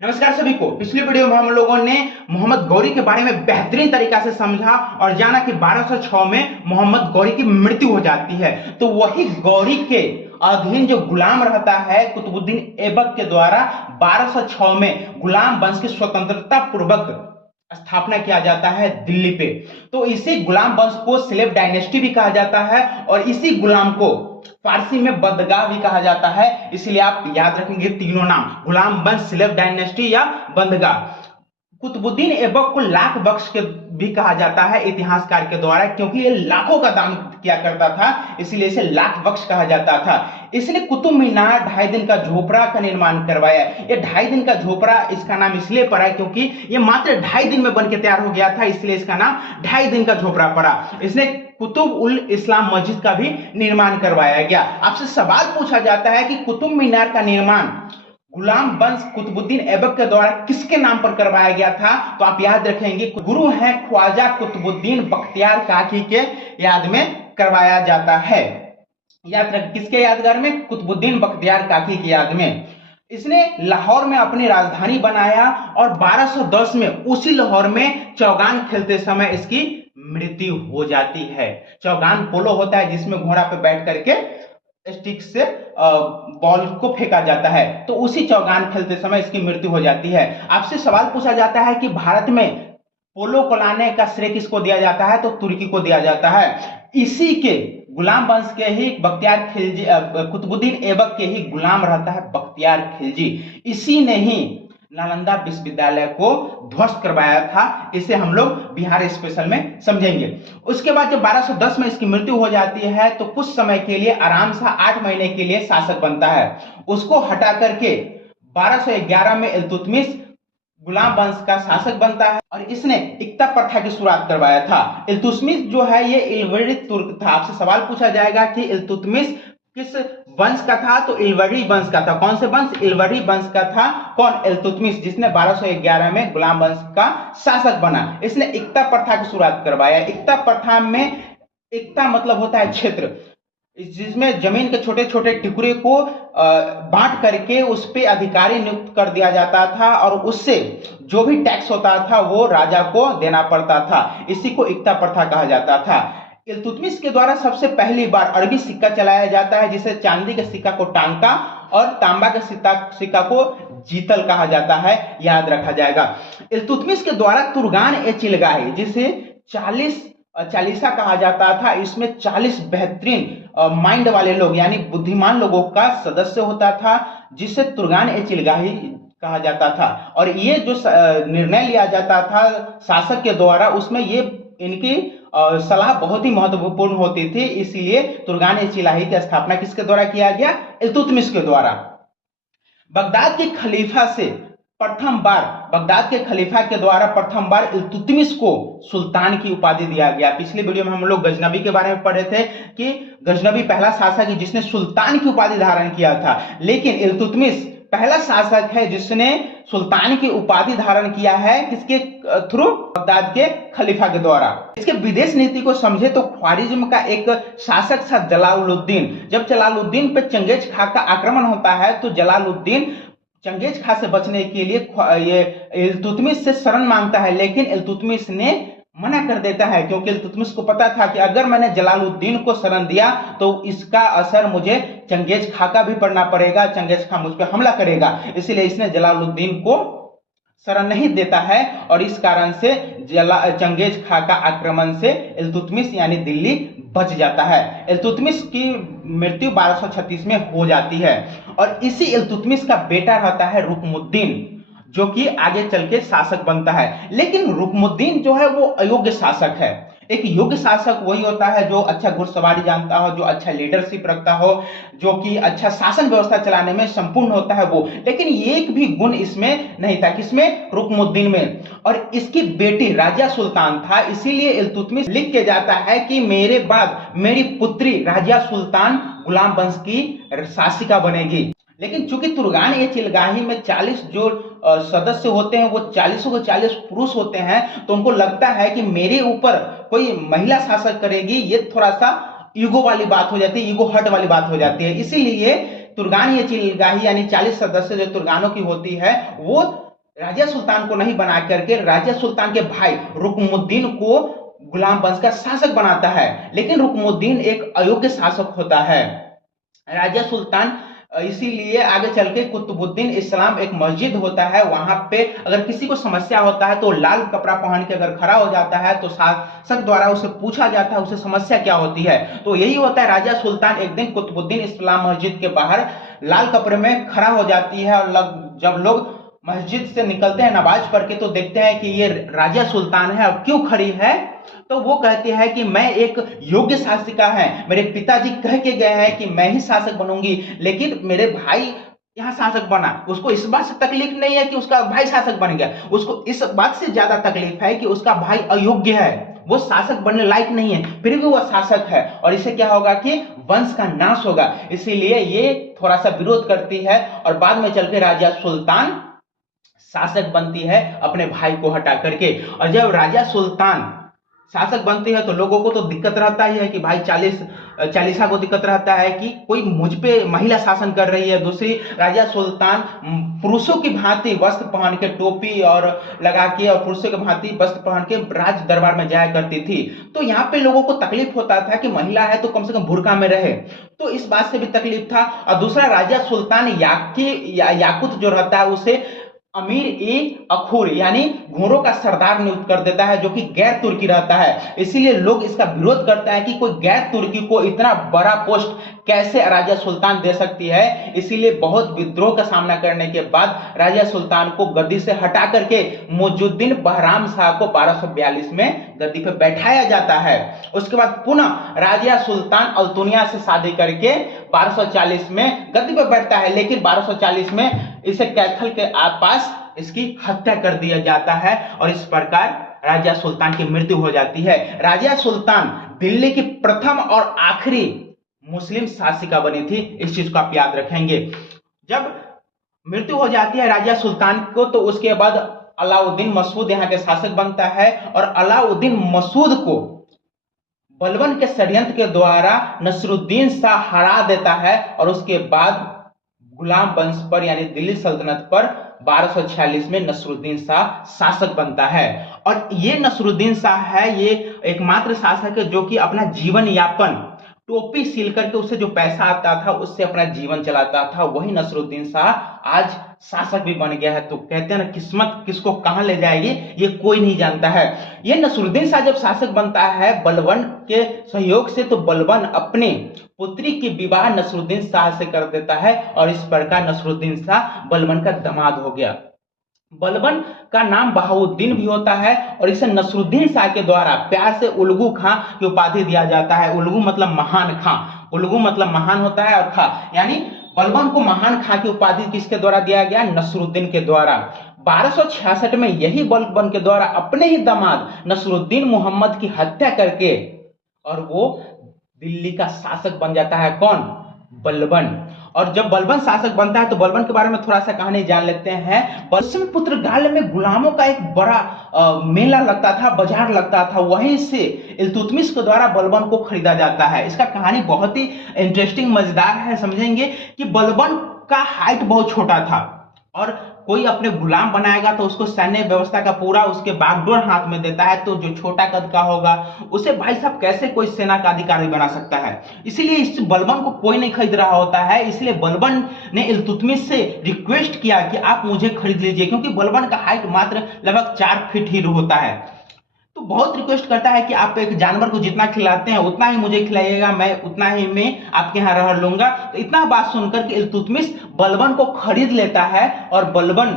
नमस्कार सभी को। पिछली वीडियो में हम लोगों ने मोहम्मद गौरी के बारे में बेहतरीन तरीका से समझा और जाना कि 1206 में मोहम्मद गौरी की मृत्यु हो जाती है। तो वही गौरी के अधीन जो गुलाम रहता है कुतुबुद्दीन ऐबक के द्वारा 1206 में गुलाम वंश की स्वतंत्रता पूर्वक स्थापना किया जाता है दिल्ली पे। तो इसी गुलाम वंश को स्लेव डायनेस्टी भी कहा जाता है और इसी गुलाम को फारसी में बंदगाह भी कहा जाता है। इसलिए आप याद रखेंगे तीनों नाम, गुलाम वंश, स्लेव डायनेस्टी या बंदगाह। कुतुबुद्दीन ऐबक को लाख बख्श के भी कहा जाता है इतिहासकार के द्वारा, क्योंकि ये लाखों का दान किया करता था, इसलिए इसे लाख बख्श कहा जाता था। इसने कुतुब मीनार 2.5 दिन का झोपड़ा का निर्माण करवाया। ये 2.5 दिन का झोपड़ा इसका नाम इसलिए पड़ा क्योंकि ये मात्र 2.5 दिन में बन के तैयार हो गया था, इसलिए इसका नाम 2.5 दिन का झोपड़ा पड़ा। इसने कुतुब उल इस्लाम मस्जिद का भी निर्माण करवाया गया। आपसे सवाल पूछा जाता है कि कुतुब मीनार का निर्माण गुलाम वंश कुतुबुद्दीन ऐबक के द्वारा किसके नाम पर करवाया गया था? तो आप याद रखेंगे गुरु हैं ख्वाजा कुतुबुद्दीन बख्तियार काकी के याद में करवाया जाता है। याद रख, किसके यादगार में? कुतुबुद्दीन बख्तियार काकी की याद में। इसने लाहौर में अपनी राजधानी बनाया और 1210 में उसी लाहौर में चौगान खेलते समय इसकी मृत्यु हो जाती है। चौगान पोलो होता है जिसमें घोड़ा पे बैठ करके स्टिक से बॉल को फेंका जाता है, तो उसी चौगान खेलते समय इसकी मृत्यु हो जाती है। आपसे सवाल पूछा जाता है कि भारत में पोलो को लाने का श्रेय किसको दिया जाता है? तो तुर्की को दिया जाता है। इसी के गुलाम वंश के ही बख्तियार खिलजी, कुतुबुद्दीन ऐबक के ही गुलाम रहता है बख्तियार खिलजी। इसी ने ही नालंदा विश्वविद्यालय को ध्वस्त करवाया था। इसे हम लोग बिहार स्पेशल में समझेंगे। उसके बाद जब 1210 में इसकी मृत्यु हो जाती है तो कुछ समय के लिए आराम से 8 महीने के लिए शासक बनता है। उसको हटा करके 1211 में इल्तुतमिश गुलाम वंश का शासक बनता है और इसने इक्ता प्रथा की शुरुआत करवाया था। इल्तुतमिश जो है ये इल्वरी तुर्क था। आपसे सवाल पूछा जाएगा कि इल्तुतमिश किस वंश का था? तो इल्वरी वंश का था। कौन से वंश? इल्वरी वंश का था। कौन? इल्तुतमिश, जिसने 1211 में गुलाम वंश का शासक बना। इसने इक्ता प्रथा की शुरुआत करवाया। इक्ता प्रथा में इक्ता मतलब होता है क्षेत्र, जिसमें जमीन के छोटे छोटे टुकड़े को बांट करके उस पे अधिकारी नियुक्त कर दिया जाता था और उससे जो भी टैक्स होता था वो राजा को देना पड़ता था। इसी को इक्ता प्रथा कहा जाता था। इल्तुतमिश के द्वारा सबसे पहली बार अरबी सिक्का चलाया जाता है, जिसे चांदी के सिक्का को टांका और तांबा के सिक्का को जीतल कहा जाता है। याद रखा जाएगा। इल्तुतमिश के द्वारा तुर्गान ए चिलगाही, जिसे 40 कहा जाता था, इसमें 40 बेहतरीन माइंड वाले लोग यानी बुद्धिमान लोगों का सदस्य होता था, जिसे तुर्गान ए चिलगाही कहा जाता था। और ये जो निर्णय लिया जाता था शासक के द्वारा, उसमें ये इनकी सलाह बहुत ही महत्वपूर्ण होती थी। इसीलिए तुर्गान ए चिलगाही की स्थापना किसके द्वारा किया गया? इल्तुतमिश के द्वारा। बगदाद के खलीफा से बगदाद के खलीफा के द्वारा प्रथम बार इल्तुतमिश को सुल्तान की उपाधि दिया गया। पिछले वीडियो में हम लोग गजनबी के बारे में पढ़े थे कि गजनबी पहला शासक है जिसने सुल्तान की उपाधि धारण किया था, लेकिन इल्तुतमिश पहला शासक है जिसने सुल्तान की उपाधि धारण किया है। किसके थ्रू? बगदाद के खलीफा के द्वारा। इसके विदेश नीति को समझे तो ख्वारिज्म का एक शासक था जलालुद्दीन। जब जलालुद्दीन पे चंगेज खां का आक्रमण होता है तो जलालुद्दीन चंगेज खां से बचने के लिए ये इल्तुतमिश से शरण मांगता है, लेकिन इल्तुतमिश ने मना कर देता है, क्योंकि इल्तुतमिश को पता था कि अगर मैंने जलालुद्दीन को शरण दिया तो इसका असर मुझे चंगेज खां का भी पड़ना पड़ेगा, चंगेज खां मुझ पर हमला करेगा। इसलिए इसने जलालुद्दीन को शरण नहीं देता है और इस कारण से चंगेज खां का आक्रमण से इल्तुतमिश यानी दिल्ली बच जाता है। इल्तुतमिश की मृत्यु 1236 में हो जाती है और इसी इल्तुतमिश का बेटा रहता है रुकमुद्दीन, जो कि आगे चल के शासक बनता है। लेकिन रुकमुद्दीन जो है वो अयोग्य शासक है। एक योग्य शासक वही होता है जो अच्छा घुड़सवारी जानता हो, जो अच्छा लीडरशिप रखता हो, जो कि अच्छा शासन व्यवस्था चलाने में संपूर्ण होता है वो। लेकिन एक भी गुण इसमें नहीं था। किसमें? रुकमुद्दीन में। और इसकी बेटी राजिया सुल्तान था, इसीलिए इल्तुतमिश लिख के जाता है कि मेरे बाद मेरी पुत्री राजिया सुल्तान गुलाम वंश की शासिका बनेगी। लेकिन चूंकि तुर्गान ए चिलगाही में 40 जो सदस्य होते हैं वो 40 को 40 पुरुष होते हैं, तो उनको लगता है कि मेरे ऊपर कोई महिला शासक करेगी, ये थोड़ा सा ईगो वाली बात हो जाती है, ईगो हर्ट वाली बात हो जाती है। इसीलिए तुर्गान ए चिलगाही यानी 40 सदस्य जो तुर्गानों की होती है वो राजिया सुल्तान को नहीं बना करके राजिया सुल्तान के भाई रुकमुद्दीन को गुलाम वंश का शासक बनाता है। लेकिन रुकमुद्दीन एक अयोग्य शासक होता है। राजिया सुल्तान इसीलिए आगे चल के कुतुबुद्दीन इस्लाम एक मस्जिद होता है, वहां पे अगर किसी को समस्या होता है तो लाल कपड़ा पहन के अगर खड़ा हो जाता है तो शासक द्वारा उसे पूछा जाता है उसे समस्या क्या होती है। तो यही होता है, राजिया सुल्तान एक दिन कुतुबुद्दीन इस्लाम मस्जिद के बाहर लाल कपड़े में खड़ा हो जाती है और जब लोग मस्जिद से निकलते हैं नमाज पढ़ के तो देखते हैं कि ये राजिया सुल्तान है और क्यों खड़ी है। तो वो कहती है कि मैं एक योग्य शासिका है, मेरे पिताजी कह के गए हैं कि मैं ही शासक बनूंगी, लेकिन मेरे भाई यहाँ शासक बना। उसको इस बात से तकलीफ नहीं है कि उसका भाई शासक बन गया, उसको इस बात से ज्यादा तकलीफ है कि उसका भाई अयोग्य है, वो शासक बनने लायक नहीं है, फिर भी वो शासक है और इससे क्या होगा कि वंश का नाश होगा। इसीलिए ये थोड़ा सा विरोध करती है और बाद में चल के राजिया सुल्तान शासक बनती है अपने भाई को हटा करके। और जब राजिया सुल्तान शासक बनती है तो लोगों को तो दिक्कत रहता ही है कि भाई चालीसा को दिक्कत रहता है कि कोई मुझ पे महिला शासन कर रही है। दूसरी, राजिया सुल्तान पुरुषों की भांति वस्त्र पहन के टोपी और लगा के और पुरुषों की भांति वस्त्र पहन के राज दरबार में जाया करती थी। तो यहाँ पे लोगों को तकलीफ होता था कि महिला है तो कम से कम बुर्का में रहे, तो इस बात से भी तकलीफ था। और दूसरा, राजिया सुल्तान याकुत जो रहता है उसे अमीर ए अखूर यानी घोड़ों का सरदार नियुक्त कर देता है, जो कि गैर तुर्की रहता है। इसीलिए लोग इसका विरोध करते हैं कि कोई गैर तुर्की को इतना बड़ा पोस्ट कैसे राजिया सुल्तान दे सकती है। इसीलिए बहुत विद्रोह का सामना करने के बाद राजिया सुल्तान को गद्दी से हटा करके मुइजुद्दीन बहराम शाह को 1242 में गद्दी पे बैठाया जाता है। उसके बाद पुनः राजिया सुल्तान अल्तुनिया से शादी करके 1240 में गद्दी पे बैठता है, लेकिन 1240 में इसे कैथल के पास इसकी हत्या कर दिया जाता है और इस प्रकार राजिया सुल्तान की मृत्यु हो जाती है। राजिया सुल्तान दिल्ली की प्रथम और आखिरी मुस्लिम शासिका बनी थी, इस चीज को आप याद रखेंगे। जब मृत्यु हो जाती है राजिया सुल्तान को तो उसके बाद अलाउद्दीन मसूद यहाँ के शासक बनता है और अलाउद्दीन मसूद को बलबन के षड्यंत्र के द्वारा नसरुद्दीन शाह हरा देता है और उसके बाद गुलाम वंश पर यानी दिल्ली सल्तनत पर 1246 में नसरुद्दीन शाह शासक बनता है। और ये नसरुद्दीन शाह है, ये एकमात्र शासक है जो कि अपना जीवन यापन टोपी सिल करके उससे जो पैसा आता था उससे अपना जीवन चलाता था। वही नसरुद्दीन शाह आज शासक भी बन गया है। तो कहते हैं ना, किस्मत किसको कहां ले जाएगी ये कोई नहीं जानता है। ये नसरुद्दीन शाह जब शासक बनता है बलबन के सहयोग से, तो बलबन अपने पुत्री की विवाह नसरुद्दीन शाह से कर देता है और इस प्रकार नसरुद्दीन शाह बलबन का दामाद हो गया। बलबन का नाम बहाउद्दीन भी होता है और इसे नसरुद्दीन शाह के द्वारा प्यार से उल्गू खां की उपाधि दिया जाता है। उल्गू मतलब महान खां, उल्गू मतलब महान होता है और खां यानी बलबन को महान खां की उपाधि किसके द्वारा दिया गया? नसरुद्दीन के द्वारा। 1266 में यही बलबन के द्वारा अपने ही दामाद नसरुद्दीन मोहम्मद की हत्या करके और वो दिल्ली का शासक बन जाता है। कौन? बलबन। और जब बलबन शासक बनता है तो बलबन के बारे में थोड़ा सा कहानी जान लेते हैं। पुत्र गाल में गुलामों का एक बड़ा मेला लगता था, बाजार लगता था, वहीं से इल्तुतमिश के द्वारा बलबन को खरीदा जाता है। इसका कहानी बहुत ही इंटरेस्टिंग मजेदार है। समझेंगे कि बलबन का हाइट बहुत छोटा था और कोई अपने गुलाम बनाएगा तो उसको सैन्य व्यवस्था का पूरा उसके बागडोर हाथ में देता है, तो जो छोटा कद का होगा उसे भाई साहब कैसे कोई सेना का अधिकारी बना सकता है। इसीलिए इस बलबन को कोई नहीं खरीद रहा होता है। इसलिए बलबन ने इल्तुतमिश से रिक्वेस्ट किया कि आप मुझे खरीद लीजिए, क्योंकि बलबन का हाइट मात्र लगभग 4 फीट ही होता है। तो बहुत रिक्वेस्ट करता है कि आप एक जानवर को जितना खिलाते हैं उतना ही मुझे खिलाइएगा, मैं उतना ही में आपके यहाँ रह लूंगा। तो इतना बात सुनकर के इल्तुतमिश बलबन को खरीद लेता है और बलबन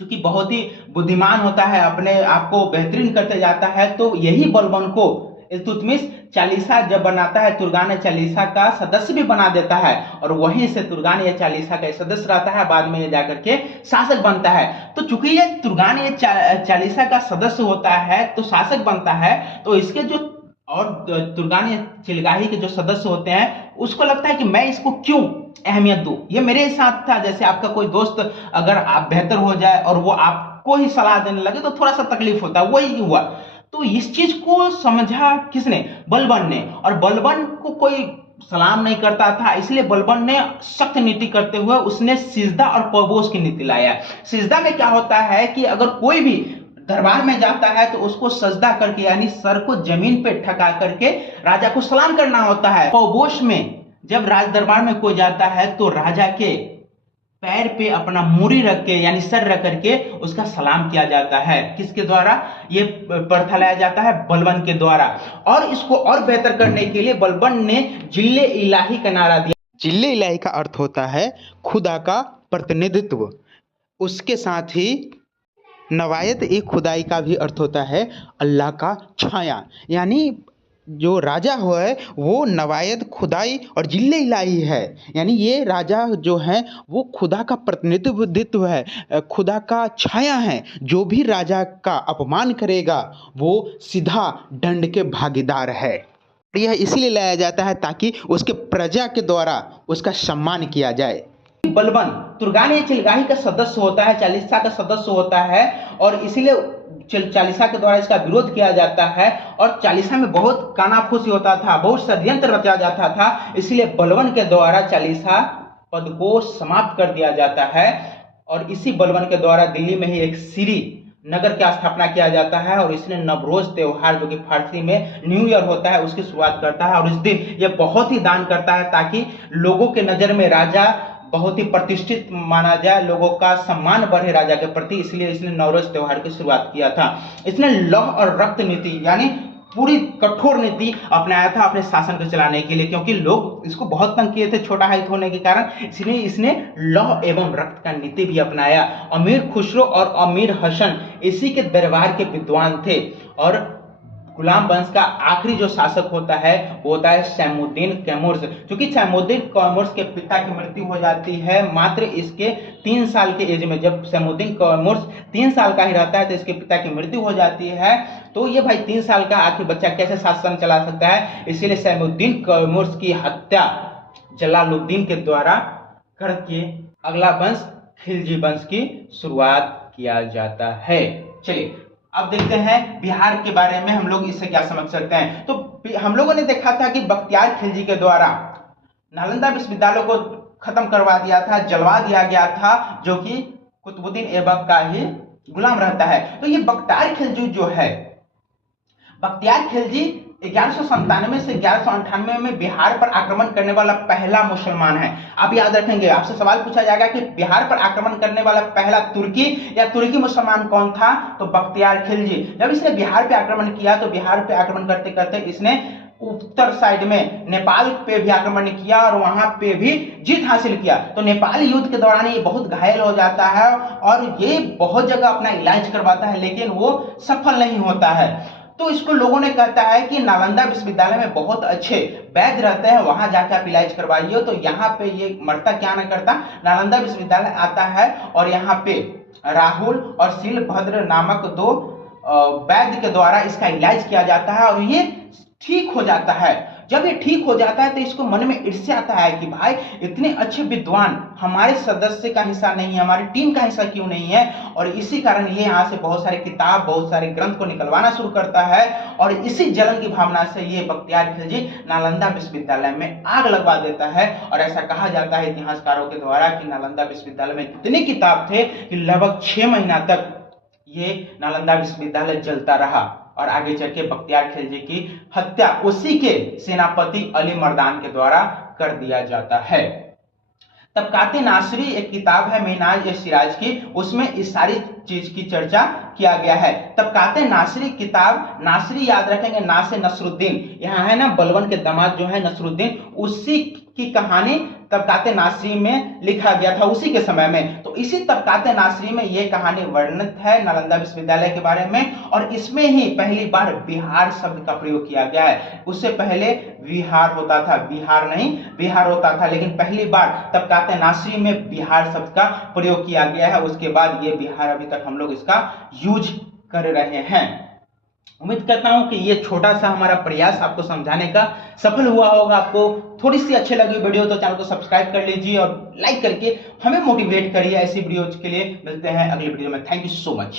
क्योंकि बहुत ही बुद्धिमान होता है, अपने आप को बेहतरीन करते जाता है, तो यही बलबन को इल्तुतमिश चालीसा जब बनाता है तुर्गान चालीसा का सदस्य भी बना देता है और वहीं से तुर्गान या चालीसा का सदस्य रहता है, बाद में ये जाकर के शासक बनता है। तो चूंकि ये तुर्गान या चालीसा का सदस्य होता है तो शासक बनता है, तो इसके जो और तुर्गान या चिलगाही के जो सदस्य होते हैं उसको लगता है कि मैं इसको क्यों अहमियत दूं, ये मेरे साथ था। जैसे आपका कोई दोस्त अगर आप बेहतर हो जाए और वो आपको ही सलाह देने लगे तो थोड़ा सा तकलीफ होता है, वही हुआ। तो इस चीज को समझा किसने? बलबन ने। और बलबन को कोई सलाम नहीं करता था, इसलिए बलबन ने सख्त नीति करते हुए उसने सिजदा और पबोस की नीति लाया। सिजदा में क्या होता है कि अगर कोई भी दरबार में जाता है तो उसको सजदा करके यानी सर को जमीन पे ठका करके राजा को सलाम करना होता है। पबोस में जब राज दरबार में कोई जाता है तो राजा के पैर पे अपना मूरी रख के यानी सर रख करके उसका सलाम किया जाता है। किसके द्वारा ये प्रथा लाया जाता है? बलबन के द्वारा। और इसको और बेहतर करने के लिए बलबन ने जिल्ले इलाही का नारा दिया। जिल्ले इलाही का अर्थ होता है खुदा का प्रतिनिधित्व। उसके साथ ही नवायत ए खुदाई का भी अर्थ होता है अल्लाह का छाया, यानी जो राजा हुआ है वो नवायत खुदाई और जिल्ले इलाही है, यानी ये राजा जो है वो खुदा का प्रतिनिधित्व है, खुदा का छाया है। जो भी राजा का अपमान करेगा वो सीधा दंड के भागीदार है। यह इसीलिए लाया जाता है ताकि उसके प्रजा के द्वारा उसका सम्मान किया जाए। बलबन तुर्गानी चिलगाही का सदस्य होता है, चालीसा का सदस्य होता है और इसीलिए चालीसा के द्वारा इसका विरोध किया जाता है। और चालीसा में बहुत कानाफूसी होता था, बहुत षड्यंत्र रचा जाता था, इसलिए बलबन के द्वारा चालीसा पद को समाप्त कर दिया जाता है। और इसी बलबन के द्वारा दिल्ली में ही एक सीरी नगर की स्थापना किया जाता है और इसने नवरोज त्योहार जो कि फारसी में न्यू ईयर होता है उसकी शुरुआत करता है। और इस दिन यह बहुत ही दान करता है ताकि लोगों के नजर में राजा बहुत ही प्रतिष्ठित माना जाए, लोगों का सम्मान बढ़े राजा के प्रति, इसलिए इसने नवरोज त्योहार की शुरुआत किया था। इसने लौह और रक्त नीति यानी पूरी कठोर नीति अपनाया था अपने शासन को चलाने के लिए, क्योंकि लोग इसको बहुत तंग किए थे छोटा हाइट होने के कारण, इसलिए इसने लौह एवं रक्त का नीति भी अपनाया। अमीर खुसरो और अमीर हसन इसी के दरबार के विद्वान थे। और गुलाम वंश का आखिरी जो शासक होता है वो होता है सैमुद्दीन कैमूर्स। क्योंकि सैमुद्दीन कैमूर्स के पिता की मृत्यु हो जाती है मात्र इसके 3 साल के एज में। जब सैमुद्दीन कैमूर्स 3 साल का ही रहता है तो इसके पिता की मृत्यु हो जाती है। तो ये भाई 3 साल का आखिर बच्चा कैसे शासन चला सकता है, इसीलिए सैमुद्दीन कैमूर्स की हत्या जलालुद्दीन के द्वारा करके अगला वंश खिलजी वंश की शुरुआत किया जाता है। चलिए अब देखते हैं बिहार के बारे में हम लोग इससे क्या समझ सकते हैं। तो हम लोगों ने देखा था कि बख्तियार खिलजी के द्वारा नालंदा विश्वविद्यालय को खत्म करवा दिया था, जलवा दिया गया था, जो कि कुतुबुद्दीन ऐबक का ही गुलाम रहता है। तो ये बख्तियार खिलजी जो है, बख्तियार खिलजी 1197 से 1198 में बिहार पर आक्रमण करने वाला पहला मुसलमान है। आप याद रखेंगे, आपसे सवाल पूछा जाएगा कि बिहार पर आक्रमण करने वाला पहला तुर्की या तुर्की मुसलमान कौन था, तो बख्तियार खिलजी। जब इसने बिहार पे आक्रमण किया तो बिहार पे आक्रमण करते करते इसने उत्तर साइड में नेपाल पे भी आक्रमण किया और वहां पे भी जीत हासिल किया। तो नेपाल युद्ध के दौरान ये बहुत घायल हो जाता है और ये बहुत जगह अपना इलाज करवाता है लेकिन वो सफल नहीं होता है। तो इसको लोगों ने कहता है कि नालंदा विश्वविद्यालय में बहुत अच्छे वैद्य रहते हैं, वहां जाकर आप इलाज करवाइए। तो यहाँ पे ये मरता क्या ना करता, नालंदा विश्वविद्यालय आता है और यहाँ पे राहुल और शीलभद्र नामक 2 वैद्य के द्वारा इसका इलाज किया जाता है और ये ठीक हो जाता है। जब ये ठीक हो जाता है तो इसको मन में ईर्ष्या आता है कि भाई इतने अच्छे विद्वान हमारे सदस्य का हिस्सा नहीं है, हमारी टीम का हिस्सा क्यों नहीं है। और इसी कारण ये यहाँ से बहुत सारे किताब, बहुत सारे ग्रंथ को निकलवाना शुरू करता है और इसी जलन की भावना से ये बख्तियार खिलजी नालंदा विश्वविद्यालय में आग लगवा देता है। और ऐसा कहा जाता है इतिहासकारों के द्वारा कि नालंदा विश्वविद्यालय में इतने किताब थे कि लगभग 6 महीना तक ये नालंदा विश्वविद्यालय जलता रहा और आगे चल के बख्तियार खिलजी की हत्या उसी के सेनापति अली मर्दान के द्वारा कर दिया जाता है। तबकाते नासरी एक किताब है मिनाज ए सिराज की, उसमें इस सारी चीज की चर्चा किया गया है। तबकाते नासरी किताब, नासरी याद रखेंगे ना से नसरुद्दीन, यहाँ है ना बलबन के दामाद जो है नसरुद्दीन, उसी की कहानी तबकाते नासरी में लिखा गया था उसी के समय में। तो इसी तबकाते नासरी में यह कहानी वर्णित है नालंदा विश्वविद्यालय के बारे में और इसमें ही पहली बार बिहार शब्द का प्रयोग किया गया है। उससे पहले विहार होता था, बिहार नहीं बिहार होता था, लेकिन पहली बार तबकाते नासरी में बिहार शब्द का प्रयोग किया गया है। उसके बाद ये बिहार अभी तक हम लोग इसका यूज कर रहे हैं। उम्मीद करता हूं कि ये छोटा सा हमारा प्रयास आपको समझाने का सफल हुआ होगा। आपको थोड़ी सी अच्छी लगी वीडियो तो चैनल को सब्सक्राइब कर लीजिए और लाइक करके हमें मोटिवेट करिए ऐसी वीडियोज के लिए। मिलते हैं अगली वीडियो में। Thank you so much.